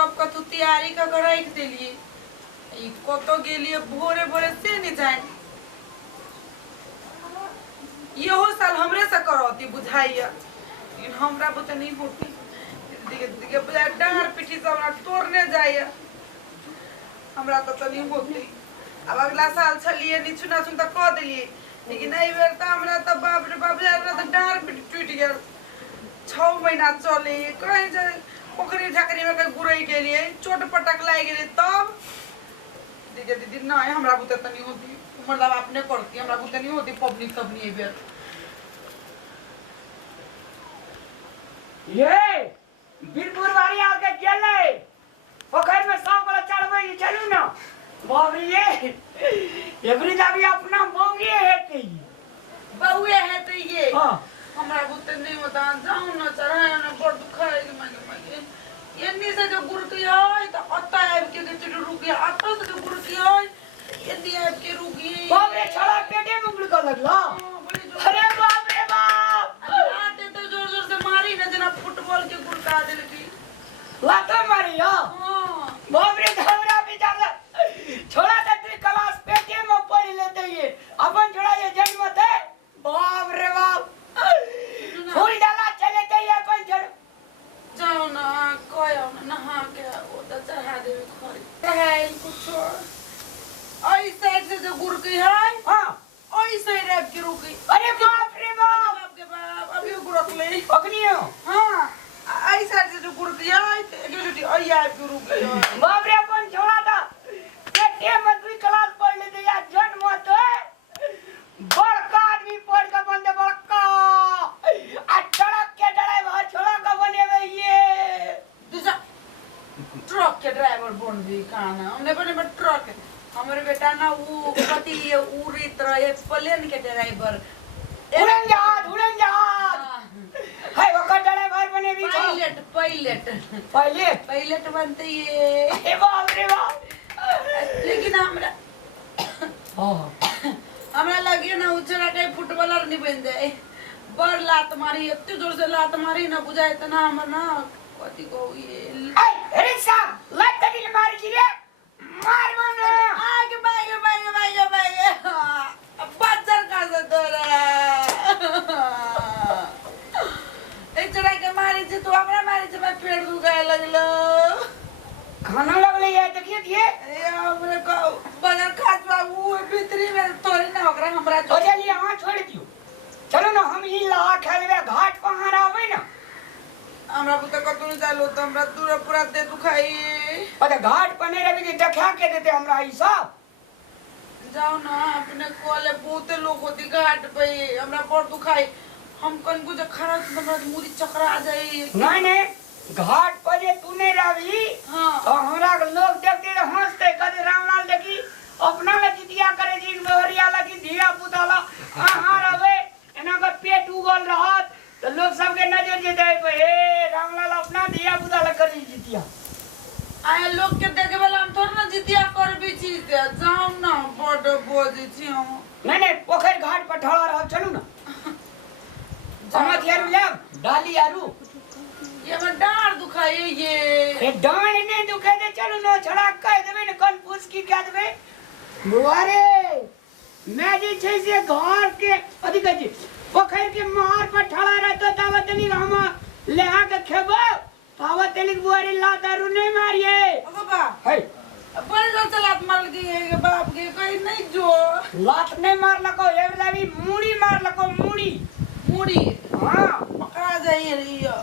सब कथु तैयारी का कर रख दिलिए ई कतो गेलिए भोरे भोरे से नहीं जाए यो साल हमरे से करती बुझाइया इन हमरा बुते नहीं होती दिगे दिगे बुझा डांर पिठी से हमरा तोड़ने जाइया हमरा तो नहीं होती अब अगला साल छलिए नी छुना सुन त कह देलिए लेकिन नहीं बेर त हमरा त बाप रे बाप हमरा त डांर पिठी टूट गया 6 महीना चले कहीं जाए पोखरी झाकरी में कहीं गुरई के लिए चोट पटक लाई गेले तब दिगे दीदी ना हमरा बुते त नहीं होती मतलब आपने करती हमरा बुते नहीं होती पब्लिक सब नहीं बेर ये बीरपुर वाली आके चले पोखर में 100 वाला चढ़वे चलू ना बाबरी ये एवरी भी अपना बौगे है के बहुए है तो ये हां हमरा बुते नहीं होता जाऊं ना चढ़ाया ना बड़ दुखाए मागे एन्नी से जो गुरती है तो अत्ता है के चढ़ रुकी अत्ता से जो गुरती है एन्नी है के रुकी बाबरे छड़ा पेटे में गुड़का लगला अरे बाप रे बाप आते तो जोर जोर से मारी ना जना फुटबॉल के गुड़का दिल की लाता मारी हां बाबरे धमरा बेचारा छोड़ा दे तू क्लास पेटे में पढ़ लेते ये अपन छोड़ा ये जन्म थे बाप रे बाप फूल डाला चले थे ये अपन छोड़ जाओ ना कोयो ना नहा के वो तो चढ़ा दे खरी है कुछ आई साइड से जो गुरकी है हां ओई साइड रेप की रुकी अरे बाप रे बाप बाप के बाप अभी गुरक ले अग्नियो हां आई साइड से जो गुरकी है एक छोटी आई आई की रुकी है बाप रे अपन छोड़ा था पेटे में तू क्लास पढ़ लेते या जन्म तो बड़का आदमी पढ़ के बंदे बड़का आ ट्रक के ड्राइवर छोड़ा के बने ये दूसरा ट्रक के ड्राइवर बन भी खाना हमने बने बट ट्रक हमारे बेटा ना वो पति ये उड़ी तरह प्लेन के ड्राइवर उड़न जहाज है वो का ड्राइवर बने भी पायलट बनते ये अरे बाप रे बाप लेकिन हमरा हमरा लगे ना उछला के फुटबॉलर नहीं बन जाए बड़ लात मारी इतनी जोर से लात मारी ना बुझाए त ना हम ना कथि को ये अरे साहब लात दिल मार की रे मार मन आगे बागे बच्चर का से तोरा ए चढ़ा के मारी जे तू हमरा मारी जे मैं पेड़ दुखाए लगलो खाना लगले ये देखिए ए हमरे को बगल खास बाबू भीतरी में तोरी ना ओकरा हमरा तो चलिए हां छोड़ दियो चलो ना हम ही ला खेलवे घाट पहाड़ आवे ना हमरा बुते कतु न चालो त हमरा दूर पूरा दे दुखाई अरे घाट पने रवि के देखा के देते हमरा हिसाब जाओ ना अपने कोले बहुते लोग होती घाट पे हमरा बड़ दुखाई हम कन कुछ खरा हमरा मुरी चक्कर आ जाई नहीं घाट पर ये तूने रवि हां तो हमरा लोग देखते हंसते कदे रामलाल देखी अपना में जितिया करे जी मोहरिया लगी धिया पुताला हां रवे एना का पेट उगल रहत तो लोग सब के नजर जे दे पे हे रामलाल अपना धिया पुताला करे जितिया आए लोग के देखे वाला हम थोड़ा ना जितिया कर भी चीज दे जाओ ना बड़ बोझ छी हम नहीं पोखर घाट पर ठड़ा रह चलू ना समझ यार ले डाली यारू ये मैं डार दुखाई ये डांड नहीं दुखे दे चलो नो छड़ा कह देबे न कल पूछ की कह देबे बुआरे मैं जे छै से घर के अधिक जी पोखर के मार पर ठड़ा रहतो दावत नहीं हम ले आ के खेबो पावत नहीं बुआरे ला दारू नहीं मारिए ओ बाबा है बड़े जोर से लात मार गई है बाप के कोई नहीं जो लात नहीं मार लको एवला भी मुड़ी मार लको मुड़ी मुड़ी हां पकड़ा जाइए रियो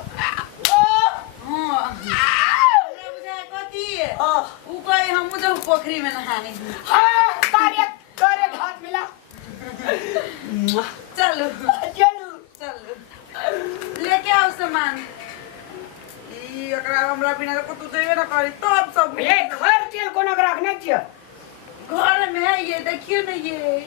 हां हमरा बुझाए कथी है ऊ कोई हम जब पोखरी में नहाने हां तारे घाट मिला चलो लेके आओ सामान ई एकरा हमरा बिना तो तू देबे ना करी तब सब ये घर तेल कोना रखने छिए घर में है ये देखियो ना ये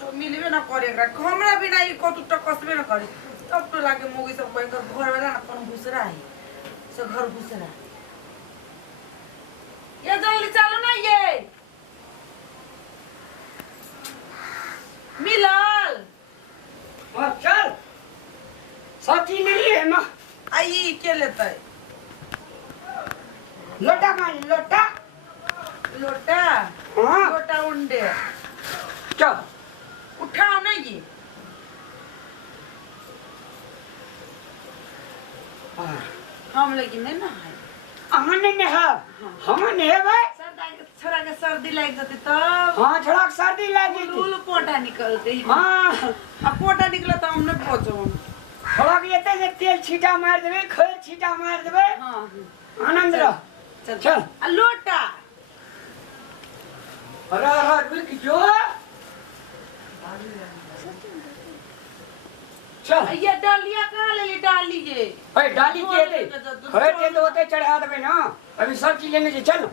जो मिलबे ना करे एकरा हमरा बिना ई कतु टकसबे ना करी तब तो लागे मोगी सब कोई घर वाला ना कौन घुसरा है से घर घुसरा ये जल्दी चलो ना ये मिलाल चल सब चीज ले लिए ना आई के लेता है लोटा कहाँ है? लोटा लोटा हाँ लोटा उंडे चल उठाओ ना ये हम लगी नहीं ना है हमने नेहा हम नेहबे छोरा के सर्दी लग जाती तब हाँ थोड़ा सर्दी लगी थी फूल पोटा निकलते हाँ अब पोटा निकला तो हमने पहुंचो थोड़ा भी येते से तेल छीटा मार देबे खैर छीटा मार देबे हाँ आनंद रह चल चल आ, लोटा अरे रुक जो चल ये डालिया कहाँ ले ली डाली ये भाई डाली के दे खैर के तो होते चढ़ा देबे ना अभी सब चीज लेने से चल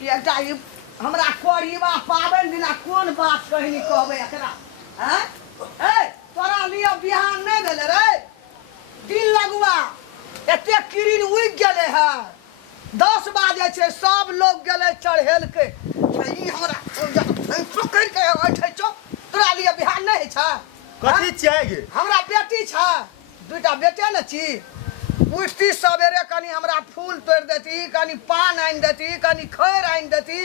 एकटा ई हमरा कोरीबा पाबनि दिना कोन बात कहनी कहबै एकरा हैं ए तोरा लिए बिहान नहीं भेले रे दिन लगुआ एते किरिन उगि गेले है 10 बाजे छै सब लोग गेले चढ़ेल के ई हमरा पकड़ के बैठे छो तोरा लिए बिहान नहीं छै कथी चाहिए हमरा बेटी छै दुटा बेटे न छी उठती सवेरे कनी हमरा फूल तोड़ देती कनी पान आन देती कनी खैर आन देती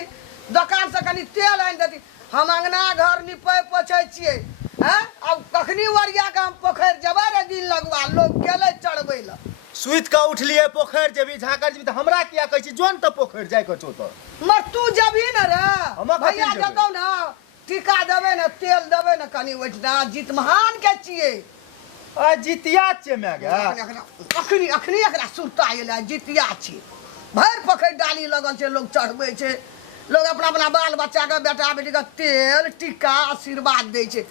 दुकान से कनी तेल आन देती हम अंगना घर निपै पोछै छियै हैं अब कखनी वरिया के हम पोखर जबै रे दिन लगवा लोग गेले चढ़बै ल सुइत का उठलिए पोखर जेबी झाकर जेबी त हमरा किया कहै छी जोन त पोखर जाय कछो त मर तू जबी न रे हम कथी भैया जेबै? जतौ न टीका देबै न तेल देबै न कनी ओठना जीत महान के छियै आ जितिया छे मैं गे अखनी अखनी एकरा सुरता एला जितिया छी भर पोखर डाली लगल छै लोग चढ़बै छै लोग अपना अपना बाल बच्चा के बेटा बेटी के तेल टीका आशीर्वाद दै छै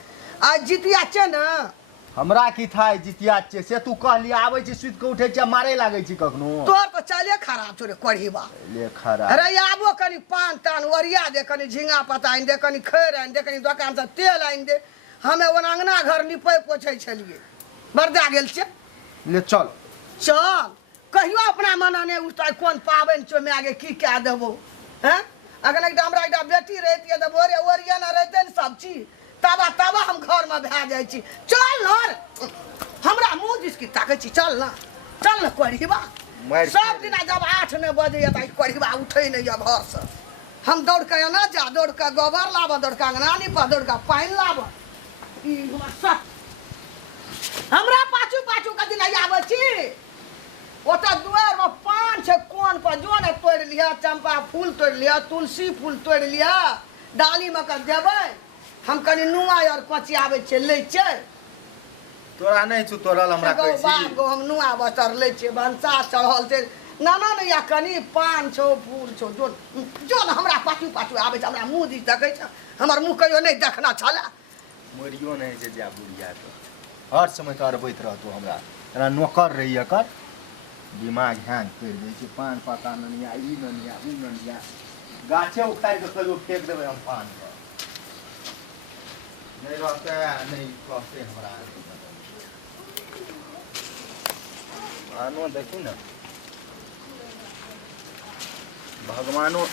आ जितिया छै न हमरा की थाय जितिया छे से तू कहली आबै छी सुइत के उठै छी मारे लागै छी कखनो तोर तो चले खराब छौ रे कोढ़ीबा ले खरा अरे आबो कनी पान तान ओरिया दे कनी झिंगा पत्ता आनि दे कनी खैर आनि दे कनी दुकान से तेल आनि दे हमे ओन अंगना घर निपै पोछै छलिए बरदा गेल छै ले चल चल कहियो अपना मना नहीं उठता कौन पाबन चो में आगे की क्या देबो हैं अगर एक हमरा एक बेटी रहती तो बोरे ओरिया ना रहते न सब चीज तबा तबा हम घर में भे जाय छी चल नर हमरा मुंह जिसकी ताकै छी चल न कोढ़ीबा मार सब दिन जब 8-9 बजे त कोढ़ीबा उठै नहीं या घर से हम दौड़ के ना जा दौड़ के गोबर लाबा दौड़ के अंगना नीपा दौड़ के पानी लाबा ई हमर सब हमरा पाछू पाछू कथी नहीं आबै छी ओता दुआर में पान छै कोन पर जो ने तोड़ लिया चंपा फूल तोड़ लिया तुलसी फूल तोड़ लिया डाली में के देबै हम कनी नुआ और पची आबै छै ले छै तोरा नहीं छु तोरल हमरा गो कहै छी बाप गो हम नुआ बतर ले छै भंसा चढ़ल छै नाना ने या कनी पान छौ फूल छौ जो न हमरा पाछू पाछू आबै छै हमरा मुंह दिस देखै छै हमर मुंह कहियो नहीं देखना छला मरियो नहीं जे जा बुढ़िया तो हर समय तो अरबैत रहतो हमरा तोरा नौकर रही एकर दिमाग हैंग कर दै छै पान पता ननिया ई ननिया ऊ ननिया गाछे उखाड़ के कहियो फेंक देबै हम पान पर नहीं रहते नहीं कहते हमरा आनो देखू न भगवानो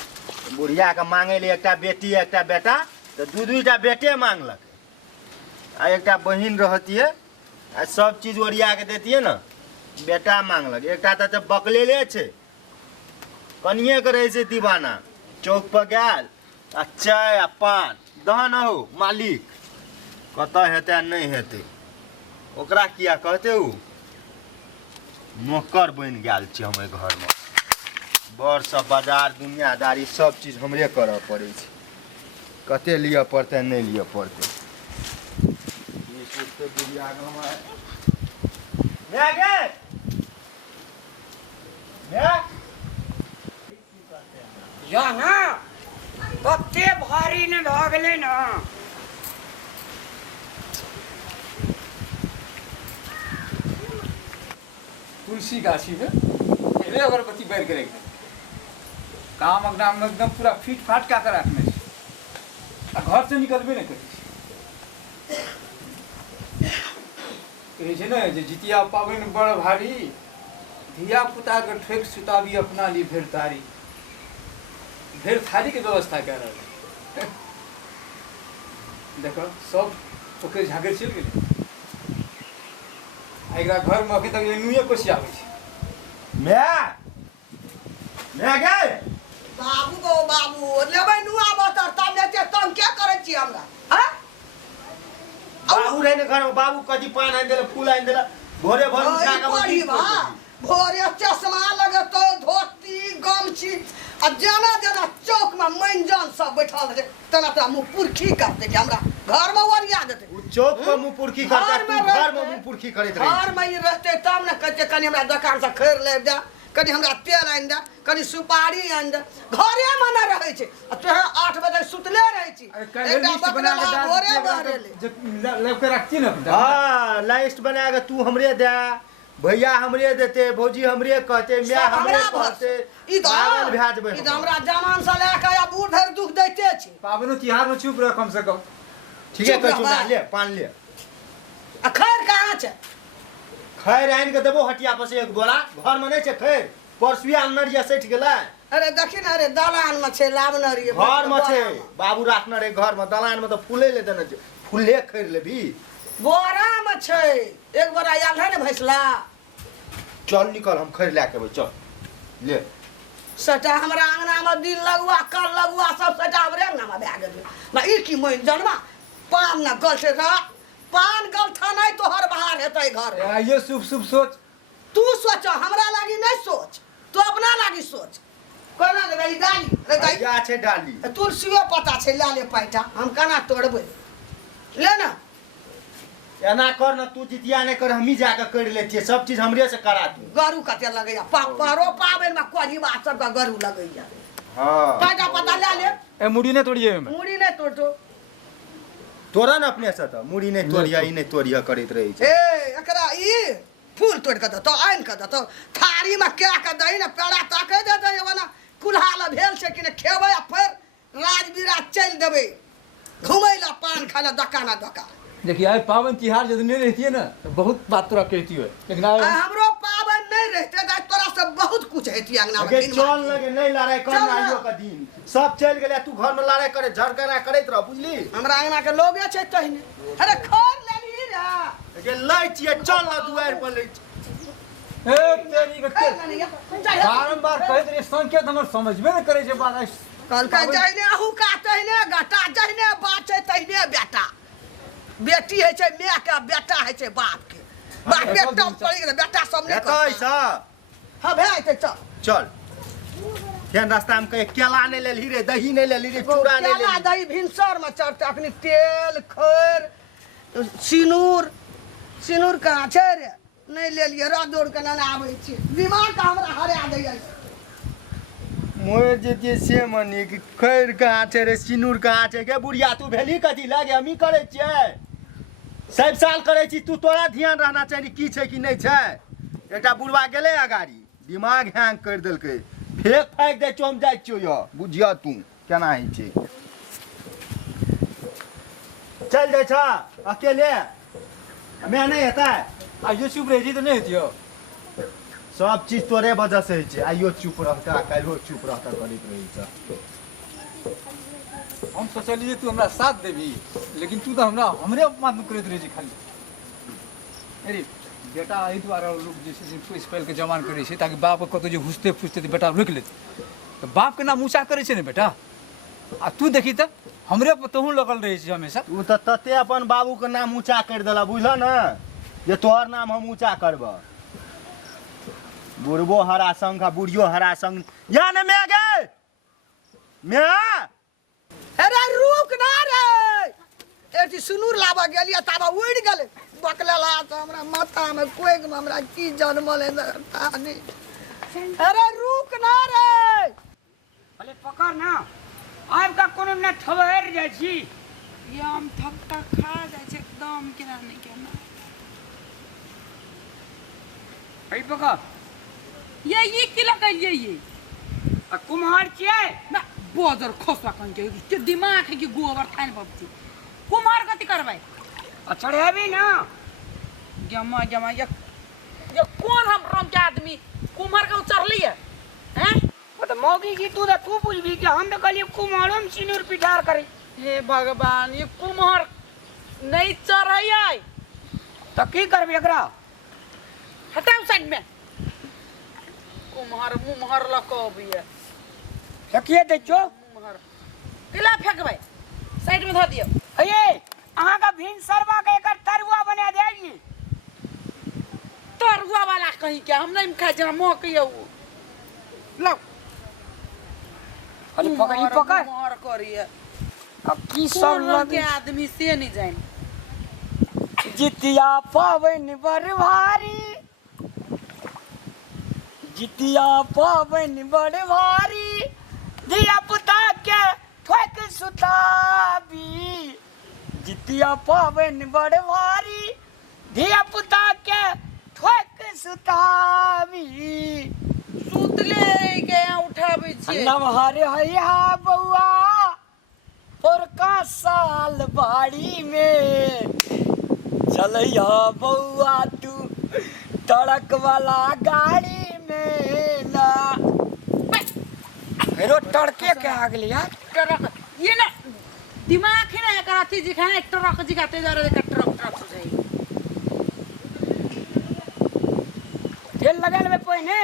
बुढ़िया के मांगे ले एकटा बेटी एकटा बेटा तो दू-दूटा बेटे मांगलक आ एकटा बहिन रहतिए आ सब चीज ओरिया के देतिए न बेटा मांगलक एकटा तो बकलेले छै कनिए के रहे छै दीवाना चौक पर गेल आ चाय आ पान दहन हो मालिक कतऽ हेतै नहीं हेतै ओकरा किया कहते उ नौकर बन गेल छै हमर घर में बड़ सब बाजार दुनियादारी सब चीज हमरे करऽ पड़ै छै कते लिअ पड़तै नहीं लिअ पड़तै या ना कते भारी ने भ गेलै ना तुलसी गाछी में पहले अगरबत्ती बैर के रख दे काम अंगना में एकदम पूरा फिट फाट क्या कर रखने छै आ घर से निकलबे नहीं करै कहै छै ने जे जितिया पाबनि बड़ भारी धिया पुता के ठोक सुताबी अपना ली भेड़ तारी भेड़ थारी के व्यवस्था कर रहा है देखो सब ओके झागे चल गेले एकरा घर में अखन तक एनुए कोसी आबै छै मैं गए बाबू गो बाबू लेबै नुआ बतर तब लेते तब क्या करे छी हमरा हैं बाबू रहे घर में बाबू कदी पान आनि देला फूल आनि देला भोरे भोर उठा के बड़ी बा भोरे चश्मा लगे तो धोती गमछी आ जाना जाना चौक में मैंजन सब बैठल रहे तना तना मुंह पुरखी करते कि हमरा घर में ओरिया देते उ चौक पर मुंह पुरखी करता तू घर में मुंह पुरखी करैत रही घर में ही रहते तब न कहते कनी हमरा दुकान से खैर ले दे कनी हमरा तेल आनि दे कनी सुपारी आनि दे घरे में न रहै छै आ तोहे 8 बजे सुतले रहै छी एकटा बकरा भोरे भोरे ले लेके रखती ना हां लिस्ट बना के तू हमरे दे भैया हमरे देते भौजी हमरे कहते मैं हमरे कहते पागल भै जेबै ई हमरा जवान से लेके या बूढ़ धरि दुख दैते छी पाबनो तिहार में चुप रह कम से कम ठीक है कहू ना ले पान ले आ खैर कहाँ छै खैर आनि के देबो हटिया पर से एक बोरा घर में नहीं छै खैर परसुआ नरिया सटि गेलै अरे देखी ना अरे दलान में छै लावना रे घर में छै बाबू राखने रे घर में दलान में तो फूले ले देने छै फूले खैर लेबी बोरा में छै एक बोरा आयल है ने भैसला चल निकल हम खैर लेके अबै चल ले सटा हमरा अंगना में दिन लगुआ कल लगुआ सब सटा हमरे अंगना में भए गेल ना ई की मोइन जनमा पान न गल छै रा पान गल था नहीं तो हर बाहर हेतै घर ये शुभ शुभ सोच तू सोच हमरा लागी नहीं सोच तू अपना लागी सोच कोना ले रही डाली रे दाई या छै डाली तुलसियो पता छै लाले पैटा हम केना तोड़बै ले ना एना कर ना तू जितिया नहीं कर हम ही जाके कर लेतिए सब चीज हमरे से करा तू गरू कते लगैया पारो पाबन में कोरी बात सब का गरू लगैया हां पैटा पता ले ले ए मुड़ी ने तोड़िए में मुड़ी नहीं तोड़तो तोरा न अपने से त मुड़ी नहीं तोड़िया ई नहीं तोड़िया करैत रही छै ए एकरा ई फूल तोड़ के दतो आइन के दतो थारी में क्या के दही ना पेड़ा ताके दे दे वना कुल्हा ला भेल छै कि ने खेबै आ फिर राज बिराज चल देबै घुमै ला पान खाए ला दुकाना दुकान देखिए आज पावन तिहार यदि नहीं रहती है ना तो बहुत बात तोरा कहती है लेकिन आज हमरो पावन नहीं रहते त तोरा से बहुत कुछ हेती अंगना में अगे चल लगे नहीं लड़ाई करना आइयो का दिन सब चल गेले तू घर में लड़ाई करे झगड़ा करैत रह बुझली हमरा अंगना के लोगे छै तहिने अरे खोर लेली रे अगे लै छिए चल ना दुआर पर लै ए तेरी के बारंबार कहत रे संकेत हमर समझबे नहीं करे छै बात कल का जइने अहू का तहिने गटा जइने बात छै तहिने बेटा बेटी है छै माय के बेटा है छै बाप के बाप बेटा पड़ी गेल बेटा सब नहीं एतै सा हां भाई ते चल चल केन रास्ता में कहे केला नहीं लेली रे दही नहीं लेली रे चूड़ा नहीं केला लेली दही भिनसर में चढ़ते अखनी तेल खैर सिनूर सिनूर कहाँ छै रे नहीं लेलिए रा दौड़ के ना आबै छी दिमाग का हमरा हरा दैया मोर जेतिए से मनी कि खैर कहाँ छै रे सिनूर कहाँ छै के बुढ़िया तू भेली कथी लागे हमी करे छियै सब साल करे छी तू तोरा ध्यान रहना चाहिए की छै कि नहीं छै एकटा बुढ़वा गेले अगाड़ी दिमाग हैंग कर देलकै फेक फाइक दे चोम जाइ छियो यो बुझिया तू केना ही छै चल जाइ छ अकेले हमें नहीं हेतै आज चुप रही तो नहीं होती हो सब चीज तोरे वजह से छै आइयो चुप रहता काल्हियो चुप रहता करैत रही छ हम सोचलिए तू हमरा साथ देबी लेकिन तू तो हमरा हमरे अपमान करैत रही खाली अरे बेटा एहि दुआरे लोग जे छै पैस पहल के जमान करै छै ताकि बाप कतौ जे घुसते फुसते बेटा रोकि लेतै तो बाप के नाम ऊँचा करै छै ने बेटा आ तू देखी तो हमरे पर तहूँ लगल रहे छै हमेशा तू तो तते अपन बाबू के नाम ऊंचा कर देला बुझल न जे तोहर नाम हम ऊंचा करब बुढ़बो हरा संग बुढ़ियो हरा संग या न मैं गे मैं अरे रुक ना रे एटी सुनूर लाबा गेलिया ताबा उड़ गेले बकलेला तो हमरा माथा में कोइग में हमरा की जन्मले नता नहीं अरे रुक ना रे अरे पकड़ ना आब का कोनो ने ठहर जाइ छी ये हम थपटा खा जाइ छै एकदम केना नहीं केना अई पकड़ ये किला कइलिए ये आ कुम्हार छियै ना बोदर खोसवा कन के दिमाग है कि गोबर थान बबती कुमार कथी करबै आ चढ़ेबी ना जमा जमा ये कौन हम राम के आदमी कुमार के उतरली है हैं वो तो मौगी जी तू पूछबी कि हम तो कहलिए कुम्हारों में सिनूर पिठार करी हे भगवान ये कुमार नहीं चढ़ै तो की करबे एकरा? हटाओ साइड में कुम्हार मुम्हर लकबिए फेकिए दे छो। मुम्हर किला फेंकबै साइड में धऽ दियौ अये अहाँ का भिन सरवा के एकर तरुआ बना देगी। तरुआ वाला कहीं के हम नहीं खाइ छै मोह के यौ लो अरे पकड़ ई पकड़। मुम्हर करिए अब की सब कोन रंग के लगे आदमी से नहीं जाइन जितिया पावन बड़ भारी, जितिया पावन बड़ भारी, धिया पुता के ठोक सुताबी। जितिया पावन बड़ भारी, धिया पुता के ठोक सुताबी। सुतले के यहाँ उठाबै छियै नमहर हैया बउआ पोरका साल बाड़ी में, चलैया बउआ तू ट्रक वाला गाड़ी में ना। हेरो टड़के के आ गेली यार। ट्रक ये ना दिमाग है ना एकर अथी जी खाना ट्रक जी काटे जा रहे ट्रक हो जाई तेल लगल में पहिने,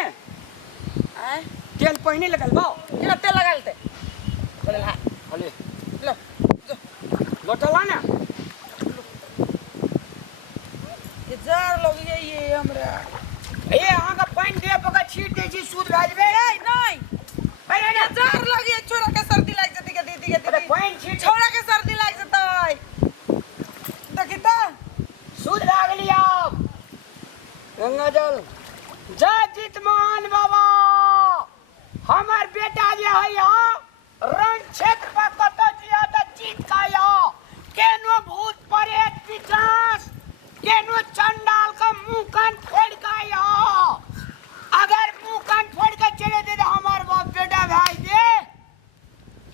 आय तेल पहिने लगल बा। केना तेल लगालते बोले हा हले लो जो लोटला ना। ये जार लोग ये हमरा ए अहाँ का पानी दे पका छीट दे छी सूद भए जबे। ए नहीं अरे ये जार लग ये छोरा के सर्दी लाग जती के दीदी के अरे दीदी पानी छीट छोरा के सर्दी लाग जतै देखि त सूद लाग लिया। गंगा जल जय जितमान बाबा। हमार बेटा जे है यहाँ रण क्षेत्र पर कत जिया त जीत खाया। केनो भूत प्रेत पिशाच, केनो चंडाल का मुंह कान फोड़ खाया। अगर मुंह कान फोड़ के चले दे तो हमार बाप बेटा भाई दे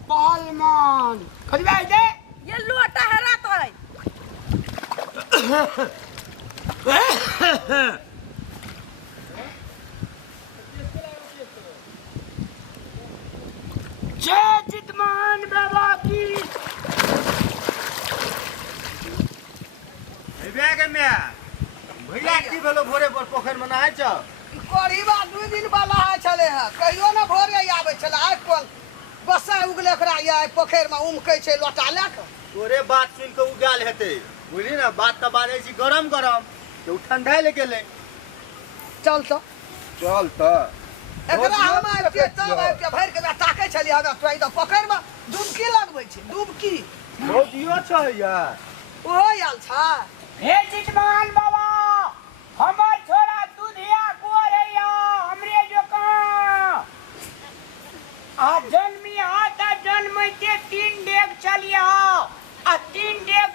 पहलवान खड़ी भाई दे। ये लोटा हरा तो है जय जितमान बाबा की। भैया की भेलो भोरे पर पोखर में नहाय छ? करीबा 2 दिन वाला है चले है कहियो ना भोरे आवे छले आइ कोन बसा उगले ओकरा आइ पोखर में उमकै छै लोटा लेके। तोरे बात सुन के उगाल हेते बुझली ना बात त बारे छी गरम गरम तो ठंडा ले गेले। चल तो चल त एकरा हम आइ के तब आइ के भर के ताकै छली हमे तोइ त पोखर में डुबकी लगबै छै डुबकी बहुत यो छ यार ओहो आयल छ। हे जितमान बाबा हमार छोरा दुधिया को रैया हमरे जो कहाँ आ जन्मी आता जन्मते 3 डेग चलिया आ 3 डेग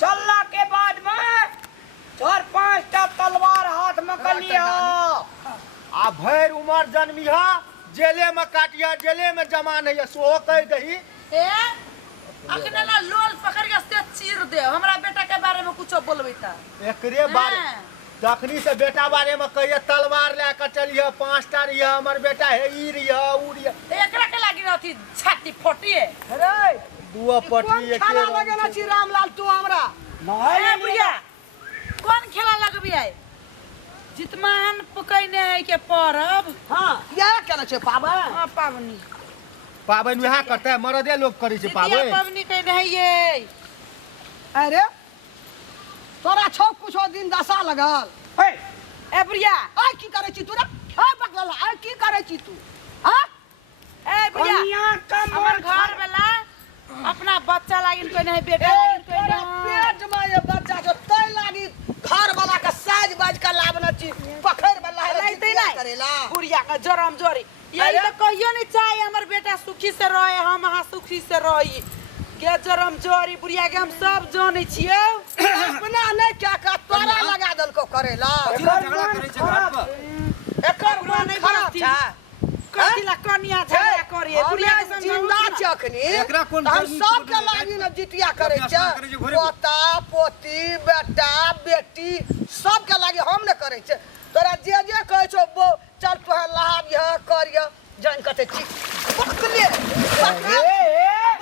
चलला के बाद में 4-5 टा तलवार हाथ में कलिया। आ भैर उमर जन्मिहा जेले में काटिया जेले में जमा नहीं है सो कह दही। ए अखने ना लोल पकड़ के से चीर दे हमरा बेटा के बारे में कुछ बोलबै त एकरे बारे तखनी से बेटा बारे में कहिए तलवार ले के चलिए 5 टा रिया हमर बेटा है ई रिया उ रिया एकरा के लागी रहती छाती फोटिए अरे दुआ कोन पटी एक खाना लगेला छी रामलाल तू हमरा ए बुढ़िया कौन खेला लगबी है जितमान पकैने है के परब हां या केना छै पाबन। हां पावनी पाबन वह करता है मरदे लोग करी छै जितिया पाबन। पावनी कहने है ये अरे तोरा छौ कुछो दिन दशा लगल हे ए बुढ़िया आइ की करे छी तू रे हां बकला आइ की करे छी तू हां ए बुढ़िया कनिया का हमर घर वाला अपना बच्चा लागिन कहने है बेटा लागिन कहने है पेट में ये बच्चा जो तै लागी घर वाला का साज बाज का लावना छी पखर वाला है नहीं तै नहीं करेला बुढ़िया का जरम जोरी ये तो कहियो नहीं चाहे हमर बेटा सुखी से रहे हम वहां सुखी से रही के जरम जोरी बुढ़िया के हम सब जाने छियो अपना नहीं क्या का तोरा लगा दल को करेला झगड़ा करे छै घर पर। एकर बुढ़िया मन नहीं खराब बनती छै कथिला कनिया झगड़ा करे बुढ़िया के हमे समझ जिंदा छै अखनी एकरा कोन हम गर्मी सब छोड़ के दे लागी न जितिया करे अपना छै करे छै घरे पर। पोता पोती बेटा बेटी सब के लागी हम न करे छै तोरा जे जे कहै छौ बो चल तोहे लहाब यह करिय जान कते छी पकले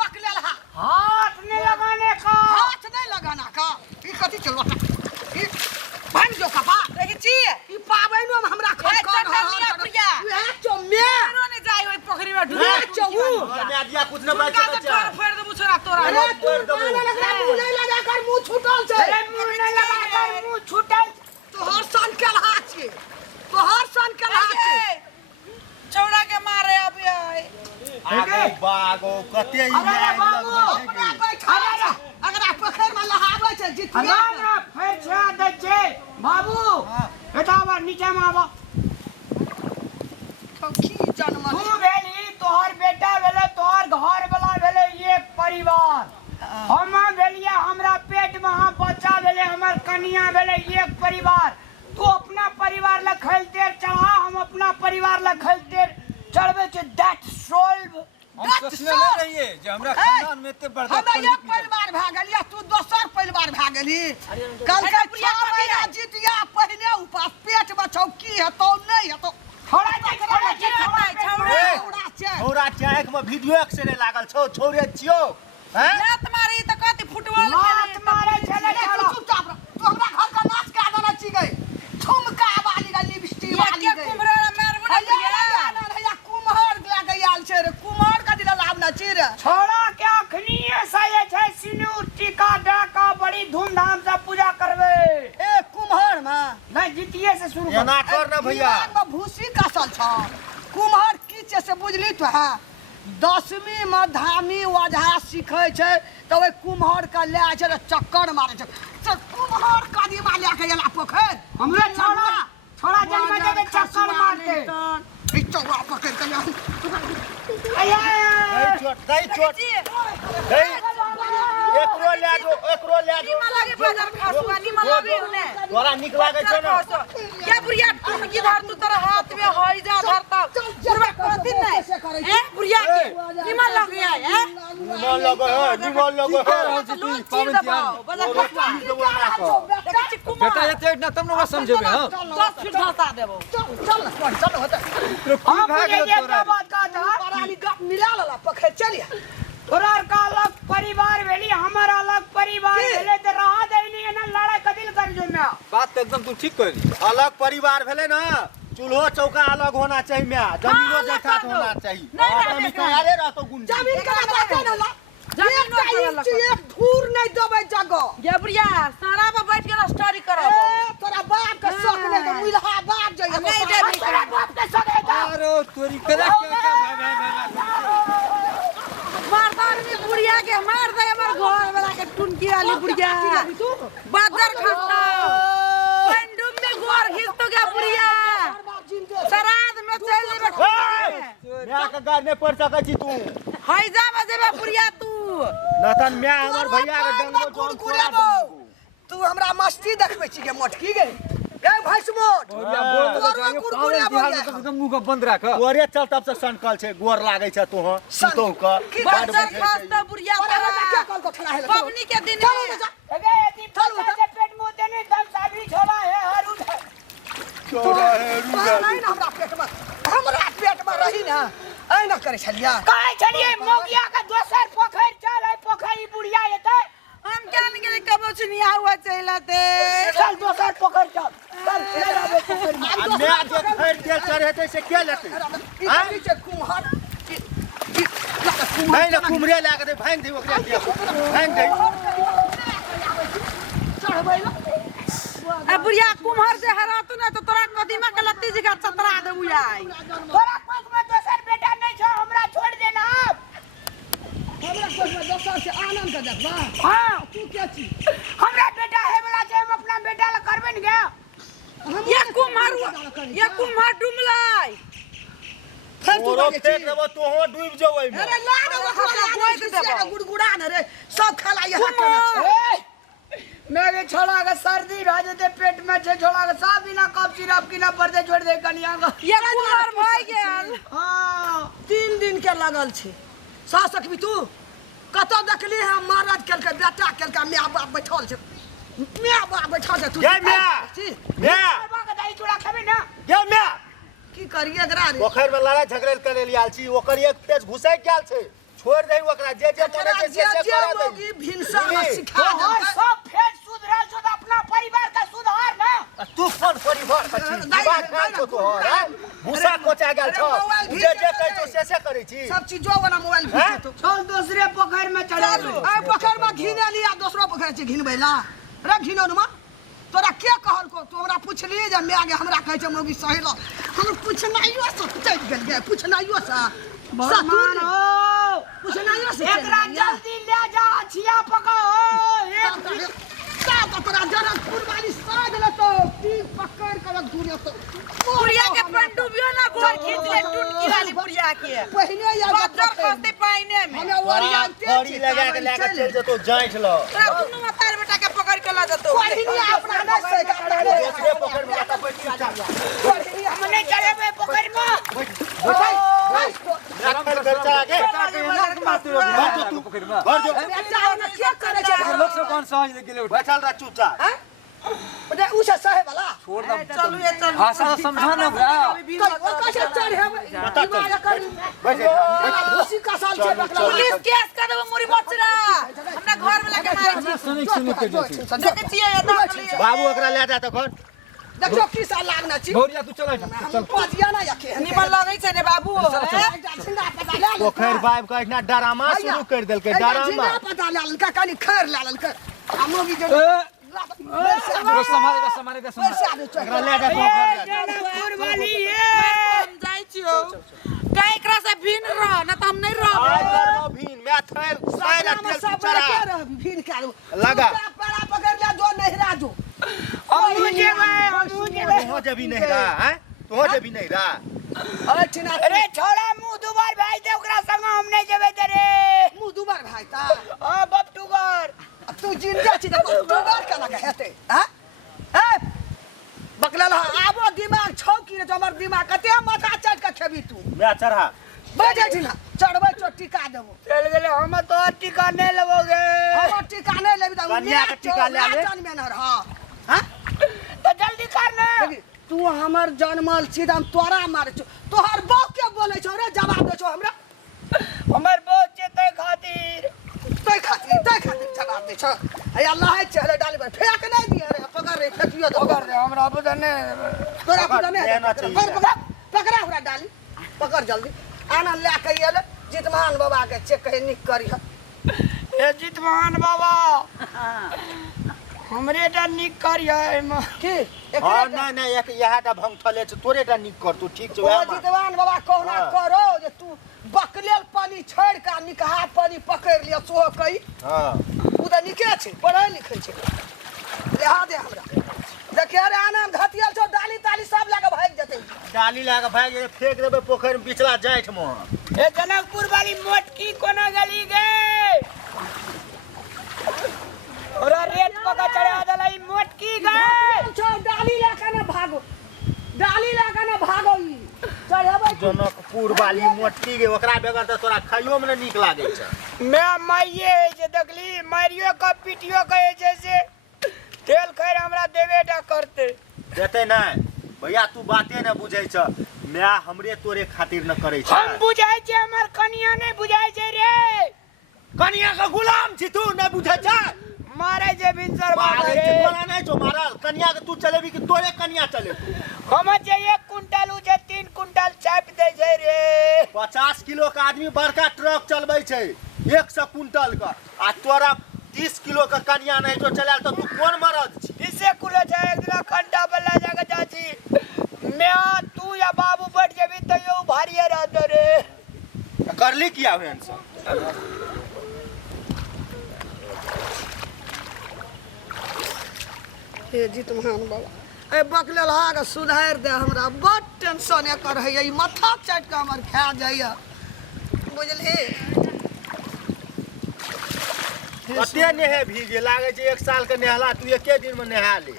पकले लहा हाथ नहीं लगाने का। हाथ नहीं लगाना का अरे तू मारे लगा मुंह नहीं लगा कर मुंह छूटल छे अरे मुंह न लगा कर मुंह छूटल तोहर सन के हाथ छे तोहर सन के हाथ छे छौड़ा के मारे अब आए आगो बागो कते ई अरे बाबू अगर आप पोखर में नहावे छे जितिया अरे ना फेर छा दे छे बाबू बेटावा नीचे में आवा की जन्म तू भेली तोहर बेटा भेले तोहर घर वाला भेले एक परिवार हम भेलिए हमरा पेट में हम बच्चा भेले हमर कन्या भेले एक परिवार तू अपना परिवार ला खलते चढ़ा हम अपना परिवार ला खलते चढ़बे छे दैट सोल्व हम सोचले नहीं रहिए जे हमरा खानदान में एते बड़का हम एक परिवार भाग गेलिया तू दोसर परिवार भाग गेली कल के 6 महीना जितिया पहिने उपास पेट में छौकी हेतौ नहीं हेतौ थोड़ा छोरा चाहक में वीडियो एक्सरे लागल छौ छोरे छियो हैं लात मारी त कति फुटबॉल लात मारे चले चलो चुपचाप रह तू हमरा घर का नाच का गाना ची गई झुमका वाली गई लिपस्टिक वाली के गई कुमरा मारबो ना भैया कुम्हार लगा आल छे रे कुम्हार का दिला लाभ ना ची रे छोड़ा क्या खनिए सये छे सिनूर टीका डाका बड़ी धूमधाम से पूजा करबे ए कुम्हार में नहीं जितिए से शुरू कर एना कर ना भैया दिमाग में भूसी कसल छ कुम्हार की छे से बुझली तो है 10वीं में धामी वजहा सीखे छे तो वे कुम्हार का ले आए छे चक्कर मारे छे तो कुम्हार का दिमा ले के एला पोखर हमरे छोड़ा जन्म दे चक्कर मारते ई चौवा पकड़ के ले आया दई चोट दई एकरो ले जो लागे बाजार खासुआ नि मलाबे ने तोरा निक लागे छ ना क्या बुढ़िया तुम किधर तू तेरा हाथ में होई जा धरता पूरा कथि नहीं ए बुढ़िया के निमन लग गया है निमन लगे है लोग चीर दबाओ बाजार खासुआ बेटा एते ना तुम लोग समझेबे हां 10 फीट ढसा देबो चल होता की भाग लो तोरा बात का था पराली गप मिला लला पोखर चलिया तोरा का अलग परिवार भेली हमारा अलग परिवार भेले त रहा देनी ना लड़ाई कदिल कर जो मैं बात तो एकदम तू ठीक कहली अलग परिवार भेले ना चूल्हो चौका अलग होना चाहिए म्या जमीनो जैसा होना चाहिए हम तैयारे रहतो गुंडी जमीन का बात है ना जमीन एक धूर नहीं देबे जगह ये बुढ़िया सारा पे बैठ के स्टोरी करो ए तोरा बाप के शौक नहीं तो मिलहा बाप जाइए नहीं देबी तेरा बाप के सगे था अरे तोरी कदा क्या मारता आदमी बुढ़िया के मार दे हमर घर वाला के टुनकी वाली बुढ़िया बाजार खाता पंडुम में गोर घिस तो क्या बुढ़िया सराद में चल जेबे म्या के गार ने पड़ सकै छी तू हई जा बजेबे बुढ़िया तू नतन म्या हमर भैया के डंगो जोन कुड़कुड़े तू हमरा मस्ती देखबे छी के मोटकी गे ए भैंस मोट एकदम मुंह का बंद राख तोरे चल तब से सनकल छै गोर लागे छ तू सुतो का बाजार खाता बुढ़िया पवनी के दिन एगे एती फल से पेट मुंह देने दम साबी छोड़ा है हरू छोरा है नहीं ना हमरा पेट में रही ना ऐ ना करे छलिया काहे छलिए मोगिया का दोसर पोखर चल है पोखरी बुढ़िया एते हम जान गेले कबो सुनिया हुआ चलते चल दोसर पोखर चल चल म्या जे खैर तेल चढ़ेते से के लेते हां नीचे कुम्हार नहीं ना कुमरे लागे दे भांग दे ओकरा दिया भांग दे चढ़बै ना ए बुढ़िया कुम्हार से हरातू ना तो तोरा कदीमा के लत्ती जी का चतरा देबू आई तोरा कोख में दोसर बेटा नहीं छो हमरा छोड़ देना अब हमरा कोई में दोसर से आनंद के देखबा हां तू के छी हमरा बेटा है वाला छै हम अपना बेटा ला करबे न गया ये कुम्हार डुमलाई फिर तू ओरो लगे फेंक देबो तो हो डूब जेबै में अरे लाड गुड़गुड़ा न रे सब खाला यहाँ के मेरे छोड़ा का सर्दी भा जेते पेट में छे छोड़ा का साफ बिना कप सिरप की ना पर्दे छोड़ दे कनिया का ये कुम्हार भाई गेल हां 3 दिन के लगल छे सासक भी तू कतो देखली हम महाराज केल के बेटा केल के माय बाप बैठल छे माय बाप बैठल छे तू ये म्या म्या बाबा का दाई चूड़ा खाबे ना ये म्या की करिए एकरा रे पोखर में लड़ाई झगड़े करे लियाल छी ओकर एक पेज घुसाई गेल छै छोड़ दे ओकरा जे जे करे छै से करा दे मोगी भिनसा में सिखा और दे सब फेर सुधरल छो तो अपना परिवार का सुधार ना तू कोन परिवार छी दिमाग खान छो तो है भूसा कोचा गेल छो जे जे कहै छो से करे छी सब चीजो वाला मोबाइल हैं? भेज तो चल दूसरे पोखर में चढ़ा दो ए छी घिनबै ला रे घिनौनमा तोरा के कहल को तू हमरा पुछलिए जे मैं आगे हमरा कहै छै मौगी सही ल हम पुछनाइयो से चल गेल गे पुछनाइयो से भगवान हो पुछनाइयो से एकरा जल्दी ले जा छिया पका हो का तोरा जनकपुर वाली साध ले तो की पकड़ के दूर तो बुढ़िया के पंडुबियो ना गोर खींच ले टुटकी वाली बुढ़िया के पहले या पत्थर खसते पाइने में हमें ओरियंटे खड़ी लगा के लेके चल जतो जांच लो तोरा दुनू मातार बेटा के पकड़ के ला जतो पहले अपना नहीं से दूसरे पकड़ में जाता बैठ चुपचाप हम नहीं चले बे पकड़ में रखल कर चला के घर जो तू घर जो क्या करे छै लोग सब कौन समझ ले गेले बैठल रह चुपचाप बे उसे सहे वाला छोड़ दम चलू ये चलू भाषा समझा ना बा ओ कैसे चढ़े दिमाग कर बैठ उसी का साल छे बकला पुलिस केस कर देबो मुरी बचरा हमरा घर में लेके मारै छी सुनिक के जैसे देखे छियै ये दाखली बाबू एकरा ले जा त घर देखो की साल लागना छी भौरिया तू चल चल पाजिया ना यके निमन लगै छै ने बाबू झिंगा पता ले पोखर बाब का इतना ड्रामा शुरू कर देलके ड्रामा झिंगा पता ले ललका कानी खैर ले ललका हमो भी जो समारेगा एकरा ले जा पोखर जनकपुर वाली हम जाइ छियो काहे एकरा से भिन रह न त हम नहीं रहब आइ करनो भीन मैं थैर साइल तेल चरा भीन कारो लगा पैरा पकड़ ले दो नहरा दो हम मुझे हो जबी नहीं रहा हैं तो हो जबी नहीं रहा अठिना अरे छोड़ा मुंह दुबार भाई दे ओकरा संग हम नहीं जेबे तेरे मुंह दुबार भाई ता हां बपटूगर तू जिंदा छी देखो दुबार का लगा हेते हैं ए बकला ला आबो दिमाग छौकी रे हमर दिमाग कते माथा चढ़ के खेबी तू मैं चढ़ा बजे ठिना चढ़बै चो टिका देबो चल गेले हम तो टिका नहीं लेबोगे हमर टिका नहीं लेबी त कन्या के टिका ले ले। में न रह हैं तो जल्दी कर ना देखी, तू हमर जन्मल छी हम तोरा मारे छो तोहर बाप के बोले छो रे जवाब दे छो हमरा हमर बहुत चेते खातिर तै खातिर जवाब दे छो हे अल्लाह है चले डाली पर फेंक नहीं दिए रे पकड़ रे फेंकियो तो पकड़ दे हमरा पता नहीं तोरा पता नहीं लेना चाहिए। पकड़ा हमरा डाली पकड़ जल्दी आना ले के ये जितमान बाबा के चेक कहे निक करी ए जितमान बाबा हमरे टा निक करिया एमे की हां नहीं नहीं एक यहाटा भंगठले छ तोरे टा निक कर तू ठीक छ ओ वह जितमान बाबा कहना हाँ। करो जे तू बकलेल पानी छोड़ के निकहा पानी पकड़ लिया सो कई हां उ त निके छै पढ़ै लिखै छै लेहा दे हमरा देखिए रे आना घटियल छौ डाली ताली सब लगा भाग जतै डाली लाके भाग जे फेंक देबे पोखर में बिचला जाइठ में ए जनकपुर वाली मोटकी कोना गली गए ओरा रेत पका चढ़ा दलाई मोटकी गए छौ डाली लेके ना भागो डाली लेके ना भागो ई चढ़ेबै जनकपुर वाली मोटकी के ओकरा बगैर त तोरा खाइयो में नीक लागे छ मैं माइये जे देखली मारियो का पिटियो कहे जैसे तेल खैर हमरा देवेटा करते देते नहीं भैया तू बाते न बुझै छ मैं हमरे तोरे खातिर न करे छ हम बुझाई छे हमर कनिया नहीं बुझाई छे रे कनिया का गुलाम छी तू न बुझै छ मारे जे बिनसर मारे मारे छ तोरा नहीं जो मारल कनिया के तू चलेबी कि तोरे कनिया चले हम जे 1 कुंटल उ जे 3 कुंटल छाप दे छै रे 50 किलो का आदमी बड़का ट्रक चलबै छै 100 कुंटल का आ तोरा 30 किलो का कनिया नहीं जो चलाल तो तू कौन मरद छी इससे कुले जाए एक दिन कंटा बल्ला जाके जाची मैं तू या बाबू बैठ जेबी तो यो भारी रहत रे करली किया हुन सब हे जितमान बाबा ए बकलेल हाग सुधार दे हमरा बड़ टेंशन एकर है ई माथा चट के हमर खा जाइया बुझली कते नेहे भीगे लागे छै 1 साल के नेहला तू एके दिन में नहा ले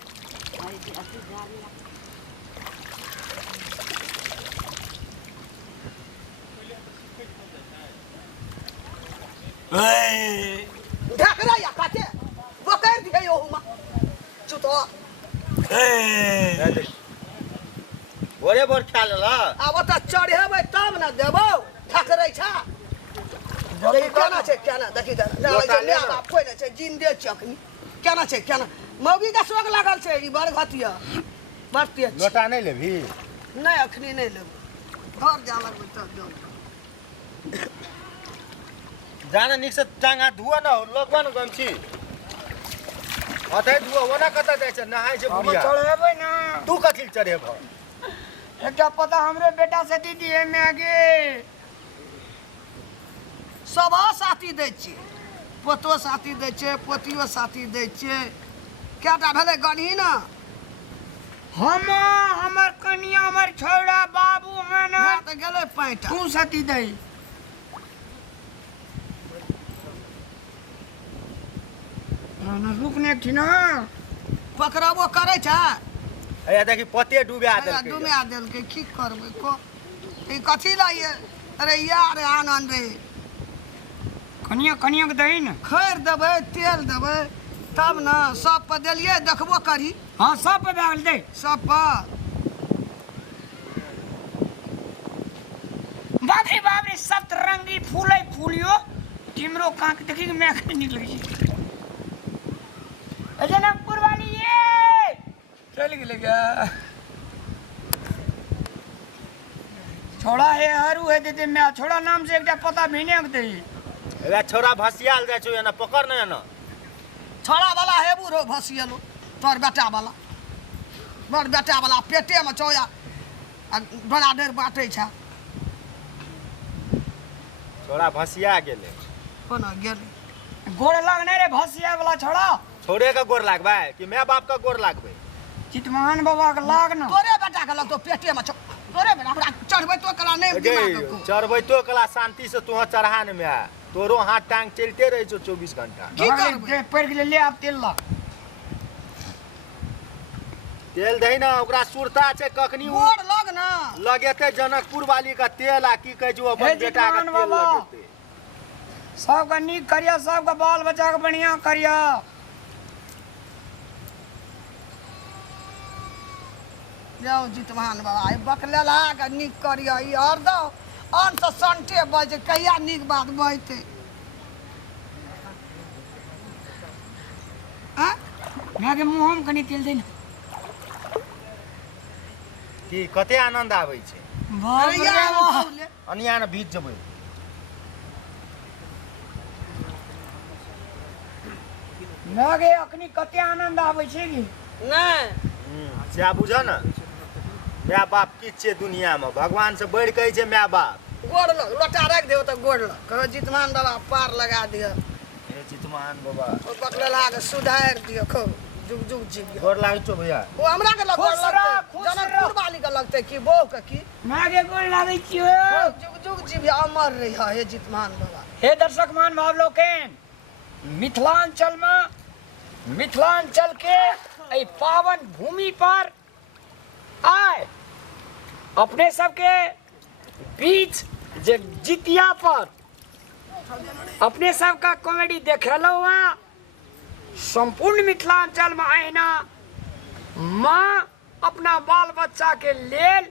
ढकरा या काटे बकर दिए यो हुमा चुतो बोरे बोर खा लेला अब त चढ़ेबै तब न देबौ ठकरै छ देखि केना छै केना देखि दे ले बाप कोइ न छै जिंदे चकनी केना छै केना मौगी का शौक लागल छै ई बड़ घटिया बढ़ते लोटा नहीं लेभी नहीं अखनी नहीं लेबौ घर जा लगबै तब जाउ जाना निक से टांगा धुआ न हो लगवा न गमछी अथे दुआ ओना कत जाय छ नहाय छै हम बुढ़िया चढ़ेबै ना तू कथि चढ़ेब एकटा पता हमरे बेटा से दीदी है मैगे सब साथी दै छियै पोतो साथी दै छै पोतियो साथी दै छियै कएटा भेलै गढ़ी न हम हमर कनिया हमर छौड़ा बाबू है ना तऽ गेलै 5टा तू सती दे ना रुकने थी ना पकड़बो करै छै अरे देखी पते डूबा देलकै डुमा देलकै की करबै को ई कथी लाइए अरे यार आनन्द रे कनिया कनिया के दही ना खैर देबै तेल देबै तब न सब पर देलियै देखबो करी हाँ सब पे डाल दे सब पर बाप रे सतरंगी फूलै फूलियो टिमरो कांक देखी के मैं निकल गई जनकपुर वाली ये चल गेले क्या छोड़ा है हरू है दे मैं छोड़ा नाम से एकटा पता भी नहीं दे अरे छोरा भसियाल जाय छै एना पकड़ न एना छोड़ा वाला हेबू रो भसियलो तोर बेटा वाला बड़ बेटा वाला पेटे में चोया बड़ा देर बाटै छै छोरा भसिया गेलै कोना गेलै गोड़ लगने रे भसिया वाला छोड़ा छोड़े के गोर लागबै कि माय बाप के गोर लागबै चितमान बाबा के लाग ना तोरे बेटा के लगतो पेटे में तोरे बेटा हमरा चढ़बै तो कला नहीं दिमाग को चढ़बैतो कला शांति से तुह चढ़ा न में तोरो हाथ टांग चलते रहे छो 24 घंटा की करबै पैर के ले आप तेल ला तेल दही ना ओकरा सुरता छै कखनी गोड़ लग ना लगेते जनकपुर वाली का तेल आ की कहै छै अपन हे बेटा का जितमान तेल बाबा। लगेते सबका नीक करिया सबका बाल बच्चा के बढ़िया करिया जाओ जितवान बाबा ई बकलेला के निक करिया ई और दो अन से संटे बज कहिया निक बात बजते आ मैं के मुंह हम कनी तेल दे ना की कते आनंद आबै छै बाप अरे रे यार बाप। बोले अनिया न बीत जेबै मैं के अखनी कते आनंद आबै छै की नहीं से आ बुझ न माय बाप की छै दुनिया में भगवान से बढ़ कहै छै माय बाप गोड़ लग लोटा रख देओ तो गोड़ लग कहो जितवान बाबा पार लगा दियो हे जितमान बाबा ओ बकलेला के सुधार दियो खो जुग जुग जी गोर लागै छौ भैया ओ हमरा के लग खुश रह, खुश जनकपुर वाली के लगते की बहू के की मैं के गोड़ लागै छियो जुग जुग जी अमर रही है जितमान बाबा हे दर्शक मान भाव लोकेन मिथिलांचल में मिथिलांचल के ए पावन भूमि पर आए अपने सबके बीच जे जितिया पर अपने सबका कॉमेडी देखेलो हुआ संपूर्ण मिथिलांचल में अहिना माँ अपना बाल बच्चा के लेल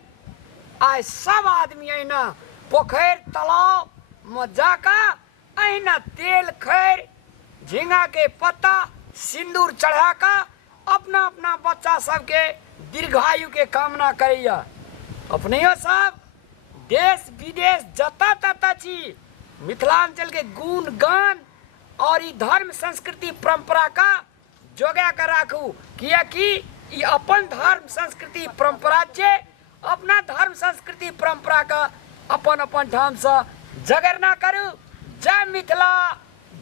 आए सब आदमी अहिना पोखर तालाब में जाकर अहिना तेल खैर झींगा के पत्ता सिंदूर चढ़ा कर अपना अपना बच्चा सबके दीर्घायु के कामना करैया अपने सब देश विदेश जता तता छी मिथिलांचल के गुण गान और ई धर्म संस्कृति परंपरा का जोगा कर राखू कियाकि ई अपन धर्म संस्कृति परंपरा छे अपना धर्म संस्कृति परंपरा का अपन अपन ढंग से जगरना करू जय मिथिला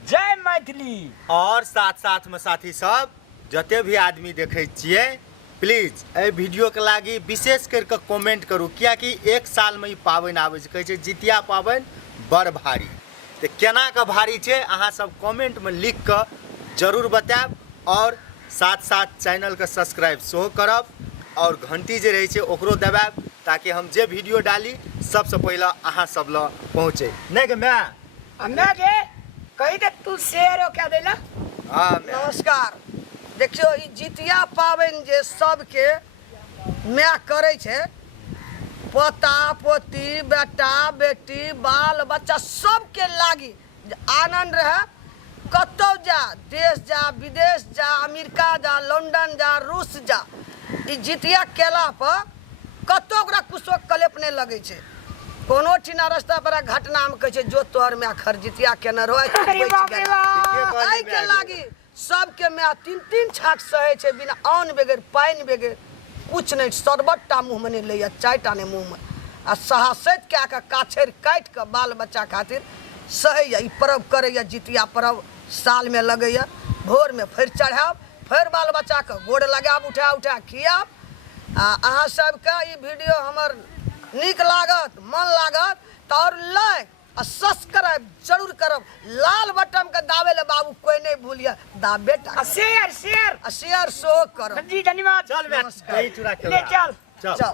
जय मैथिली और साथ साथ में साथी सब जते भी आदमी देखे छिए प्लीज ए वीडियो के लागी विशेष करके कमेंट करू कियाकि एक साल में ई पाबनि आबै छै कहै छै जितिया पाबनि बड़ भारी तो केना के भारी छै अहाँ सब कमेंट में लिख के जरूर बताएब और साथ साथ चैनल के सब्सक्राइब सेहो करब और घंटी जे रहै छै ओकरो दबाएब ताकि हम जे वीडियो डाली सबसे पहले अहाँ सब ल पहुँचे नहीं के मैं अन्ना के कही दे तू शेर हो क्या देला हाँ मैं नमस्कार देखियो ई जितिया पाबनि जे सबके माय करै छै पोता पोती बेटा बेटी बाल बच्चा सबके लागी जे आनंद रहे कतौ जा देश जा विदेश जा अमेरिका जा लंदन जा रूस जा ई जितिया केला पर कतौ ओकरा कुछो कलेप नहीं लगे छै कोनो ठिना रास्ता पर घटना में कहै छै जो तोहर में खर जितिया केने रहो अरे बाप रे बाप। आई के लागी सबके मैं 3-3 छाक सहे छे बिना अन्न बगैर पानी बगैर कुछ नहीं शरबतटा मुँह में नहीं ले 4टा ने मुँह में आ सहासत क्या का काछेर काट के बाल बच्चा खातिर सहे ई पर्व करे जितिया पर्व साल में लगे भोर में फिर चढ़ाब फिर बाल बच्चा के गोड़ लगाब उठा उठा खियाब आ अहाँ सबके ई वीडियो हमर नीक लागत मन लागत तो और लाइक आ सब्सक्राइब जरूर करब लाल बटन के दाबे ले बाबू कोई नहीं भूलिए दाबे शेयर शेयर शेयर सो करब जी धन्यवाद चल बेटा दही चूड़ा ले चल चल चल